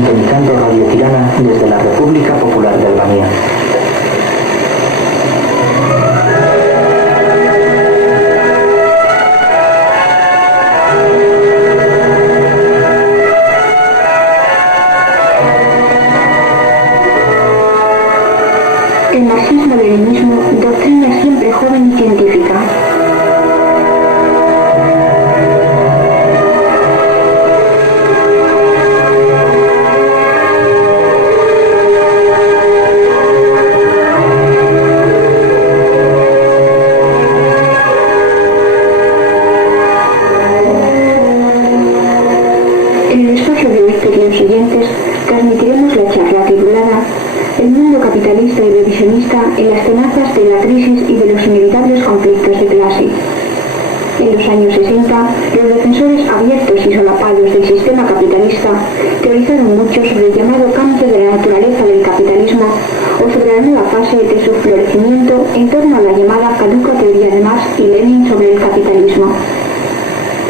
sintonizando Radio Tirana desde la República Popular de Albania. El marxismo-leninismo, doctrina siempre joven y científica. En el espacio de hoy, queridos oyentes, transmitiremos la charla titulada El mundo capitalista y revisionista en las tenazas de la crisis y de los inevitables conflictos de clase. En los años 60, los defensores abiertos y solapados del sistema capitalista teorizaron mucho sobre el llamado cambio de la naturaleza del capitalismo o sobre la nueva fase de su florecimiento en torno a la llamada caduca teoría de Marx y Lenin sobre el capitalismo.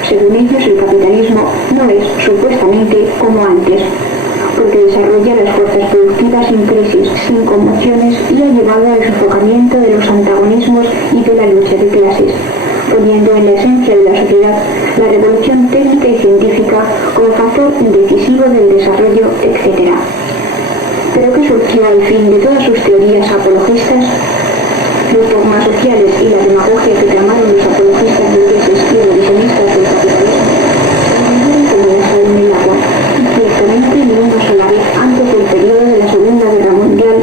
Según ellos, el capitalismo no es, supuestamente, como antes, porque desarrolla las fuerzas productivas sin crisis, sin conmociones y ha llevado al sofocamiento de los antagonismos y de la lucha de clases, poniendo en la esencia de la sociedad la revolución técnica y científica como factor decisivo del desarrollo, etc. ¿Pero qué surgió al fin de todas sus teorías apologistas? Los dogmas sociales y la demagogia que tramaron los apologistas burgueses y revisionistas del capitalismo se entendieron como la sal en el agua, y ciertamente ni una sola vez antes del periodo de la Segunda Guerra Mundial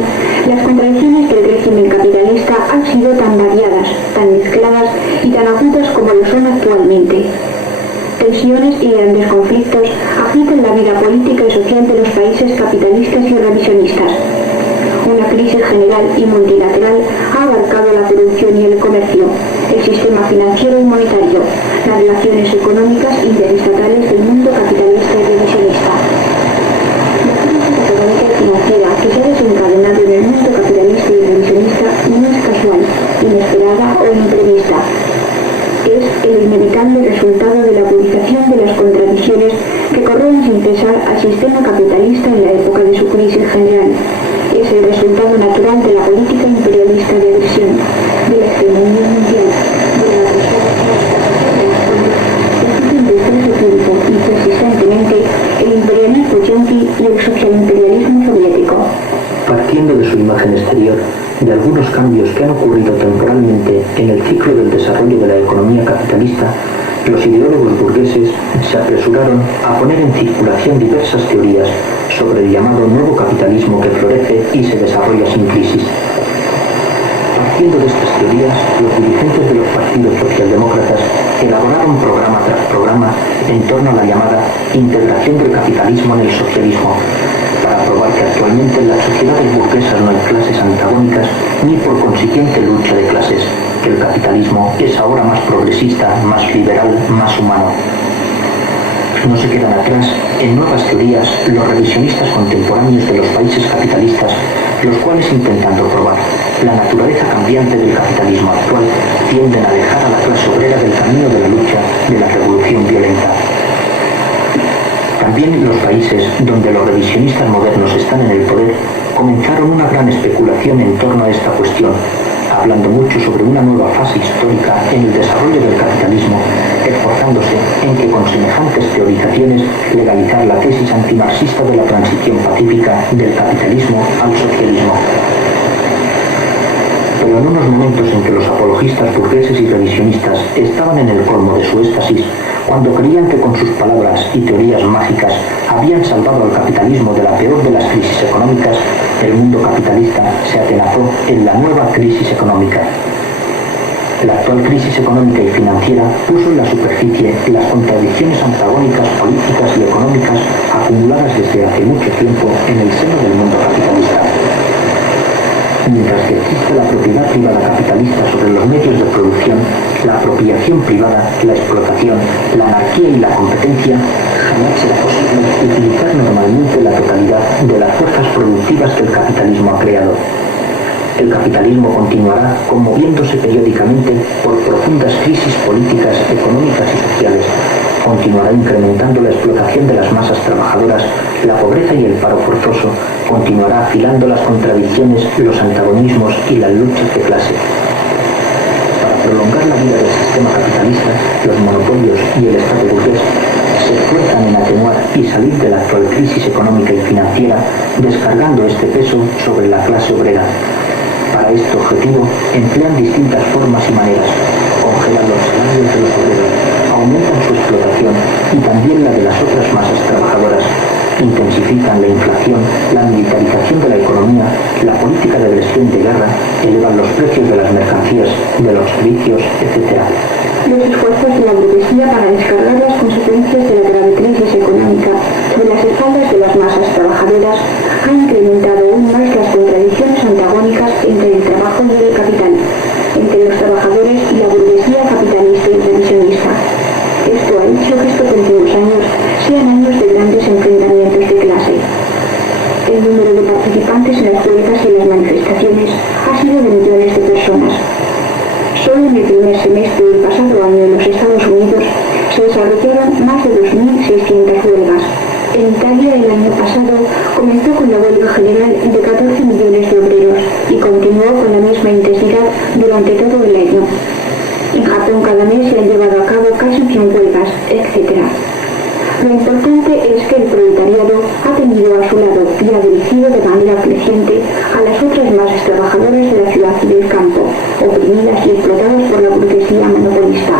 las contradicciones del régimen capitalista han sido tan variadas, tan mezcladas y tan agudas como lo son actualmente. Tensiones y grandes conflictos agitan la vida política y social de los países capitalistas y revisionistas. Una crisis general y multilateral ha abarcado la producción y el comercio, el sistema financiero y monetario, las relaciones económicas interestatales del mundo capitalista y revisionista. La crisis económica y financiera que se ha desencadenado en el mundo capitalista y revisionista no es casual, inesperada o imprevista. Es el inevitable resultado de la agudización de las contradicciones que corroen sin cesar al sistema capitalista en la época de su crisis general. Es el resultado natural de la política imperialista de agresión, de la hegemonía mundial, de la agresión que hacen desde su tiempo y persistentemente el imperialismo yanqui y el socialimperialismo soviético. Partiendo de su imagen exterior, de algunos cambios que han ocurrido temporalmente en el ciclo del desarrollo de la economía capitalista, los ideólogos burgueses se apresuraron a poner en circulación diversas teorías sobre el llamado nuevo capitalismo que florece y se desarrolla sin crisis. Partiendo de estas teorías, los dirigentes de los partidos socialdemócratas elaboraron programa tras programa en torno a la llamada integración del capitalismo en el socialismo, para probar que actualmente en las sociedades burguesas no hay clases antagónicas ni por consiguiente lucha de clases, que el capitalismo es ahora más progresista, más liberal, más humano. No se quedan atrás en nuevas teorías los revisionistas contemporáneos de los países capitalistas, los cuales, intentando probar la naturaleza cambiante del capitalismo actual, tienden a alejar a la clase obrera del camino de la lucha de la revolución violenta. También los países donde los revisionistas modernos están en el poder comenzaron una gran especulación en torno a esta cuestión, hablando mucho sobre una nueva fase histórica en el desarrollo del capitalismo, esforzándose en que con semejantes teorizaciones legalizar la tesis antimarxista de la transición pacífica del capitalismo al socialismo. Pero en unos momentos en que los apologistas burgueses y revisionistas estaban en el colmo de su éxtasis, cuando creían que con sus palabras y teorías mágicas habían salvado al capitalismo de la peor de las crisis económicas, el mundo capitalista se atenazó en la nueva crisis económica. La actual crisis económica y financiera puso en la superficie las contradicciones antagónicas políticas y económicas acumuladas desde hace mucho tiempo en el seno del mundo capitalista. Mientras que existe la propiedad privada capitalista sobre los medios de producción, la apropiación privada, la explotación, la anarquía y la competencia, jamás será posible utilizar normalmente la totalidad de las fuerzas productivas que el capitalismo ha creado. El capitalismo continuará conmoviéndose periódicamente por profundas crisis políticas, económicas y sociales, continuará incrementando la explotación de las masas trabajadoras, la pobreza y el paro forzoso, continuará afilando las contradicciones, los antagonismos y las luchas de clase. Para prolongar la vida del sistema capitalista, los monopolios y el Estado burgués se esfuerzan en atenuar y salir de la actual crisis económica y financiera, descargando este peso sobre la clase obrera. Para este objetivo, emplean distintas formas y maneras, congelan los salarios de los obreros, aumentan su explotación y también la de las otras masas trabajadoras, intensifican la inflación, la militarización de la economía, la política de agresión y de guerra, elevan los precios de las mercancías, de los servicios, etc. Los esfuerzos de la burguesía para descargar las consecuencias de la grave crisis económica sobre las espaldas de las masas trabajadoras han incrementado aún más las contradicciones antagónicas entre el trabajo y el capital, entre los trabajadores y la burguesía capitalista y revisionista. Esto ha hecho que estos últimos años sean años de grandes enfrentamientos de clase. El número de participantes en las huelgas y las manifestaciones ha sido de millones de personas. Solo en el primer semestre del pasado año en los Estados Unidos se desarrollaron más de 2.600 huelgas. En Italia el año pasado comenzó con la huelga general de 14 millones de obreros y continuó con la misma intensidad durante todo el año. En Japón cada mes se han llevado a cabo casi 100 huelgas, etc. Lo importante es que el proletariado ha tenido a su lado y ha dirigido de manera creciente a las otras masas trabajadoras de la ciudad y del campo, oprimidas y explotadas por la burguesía monopolista.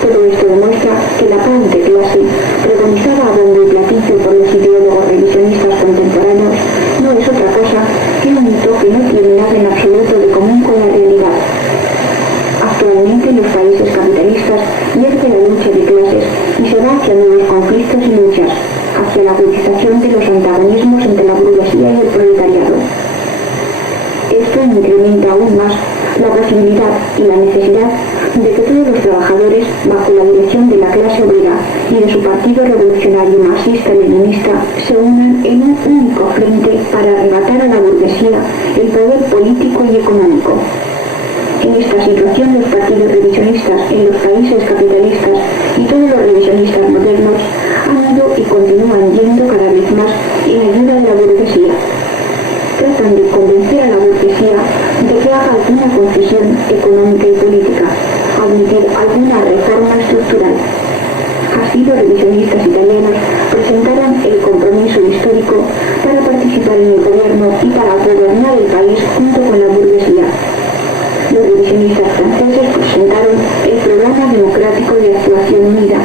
Todo esto demuestra que la paz de clase, pregonizada a bombo y platillo por los ideólogos revisionistas contemporáneos, no es otra cosa que un mito que no tiene nada en absoluto de común con la realidad. Actualmente en los países capitalistas hierve la lucha de clases y se va hacia nuevos conflictos y luchas, hacia la agudización de los antagonismos entre la burguesía y el proletariado. Esto incrementa aún más la posibilidad y la necesidad de que todos los trabajadores, bajo la dirección de la clase obrera y de su partido revolucionario marxista-leninista, se unan en un único frente para arrebatar a la burguesía el poder político y económico. En esta situación, los partidos revisionistas en los países capitalistas y todos los revisionistas modernos han ido y continúan yendo cada vez más en ayuda de la burguesía. Tratan de convencer a la burguesía de que haga alguna concesión económica y política, admitir alguna reforma estructural. Así, los revisionistas italianos presentaron el compromiso histórico para participar en el gobierno y para gobernar el país junto con la burguesía. Los revisionistas franceses presentaron el Programa Democrático de Actuación Unida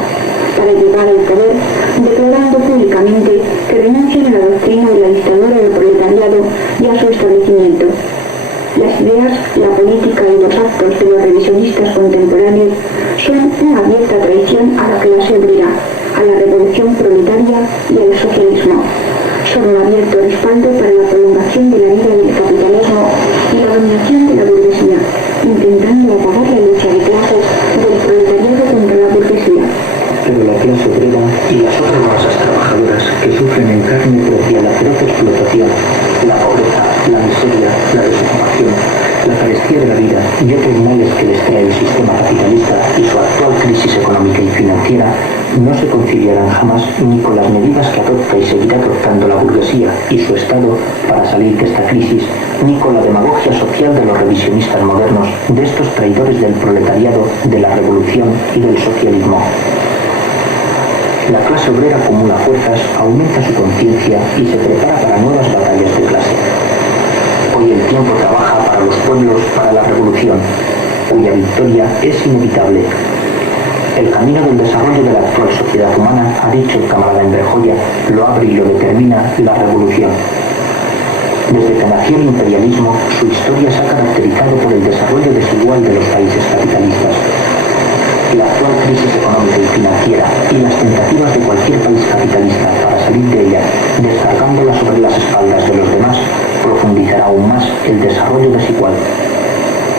para llegar al poder, declarando públicamente que renuncian a la doctrina de la dictadura del proletariado y a su establecimiento. Las ideas, la política y los actos de los revisionistas contemporáneos son una abierta traición a la clase obrera, a la revolución proletaria y al socialismo. Son un abierto respaldo para la prolongación de la vida del capitalismo y la dominación de la burguesía, intentando apagar la lucha de clases del proletariado contra la burguesía. Pero la clase obrera y las otras masas trabajadoras que sufren en carne propia la feroz explotación, la pobreza, la miseria, la desocupación, la carestía de la vida y otros males que les trae el sistema capitalista y su actual crisis económica y financiera no se conciliarán jamás ni con las medidas que adopta y seguirá adoptando la burguesía y su Estado para salir de esta crisis, ni con la demagogia social de los revisionistas modernos, de estos traidores del proletariado, de la revolución y del socialismo. La clase obrera acumula fuerzas, aumenta su conciencia y se prepara para nuevas batallas de clase. Hoy el tiempo trabaja para los pueblos, para la revolución, cuya victoria es inevitable. El camino del desarrollo de la actual sociedad humana, ha dicho el camarada Emberjoya, lo abre y lo determina la revolución. Desde que nació el imperialismo, su historia se ha caracterizado por el desarrollo desigual de los países capitalistas. La actual crisis económica y financiera y las tentativas de cualquier país capitalista para salir de ella, descargándola sobre las espaldas de los demás, profundizará aún más el desarrollo desigual.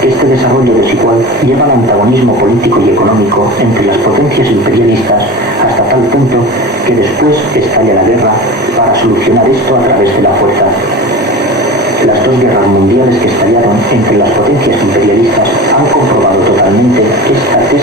Este desarrollo desigual lleva al antagonismo político y económico entre las potencias imperialistas hasta tal punto que después estalla la guerra para solucionar esto a través de la fuerza. Las dos guerras mundiales que estallaron entre las potencias imperialistas han comprobado totalmente esta tesis.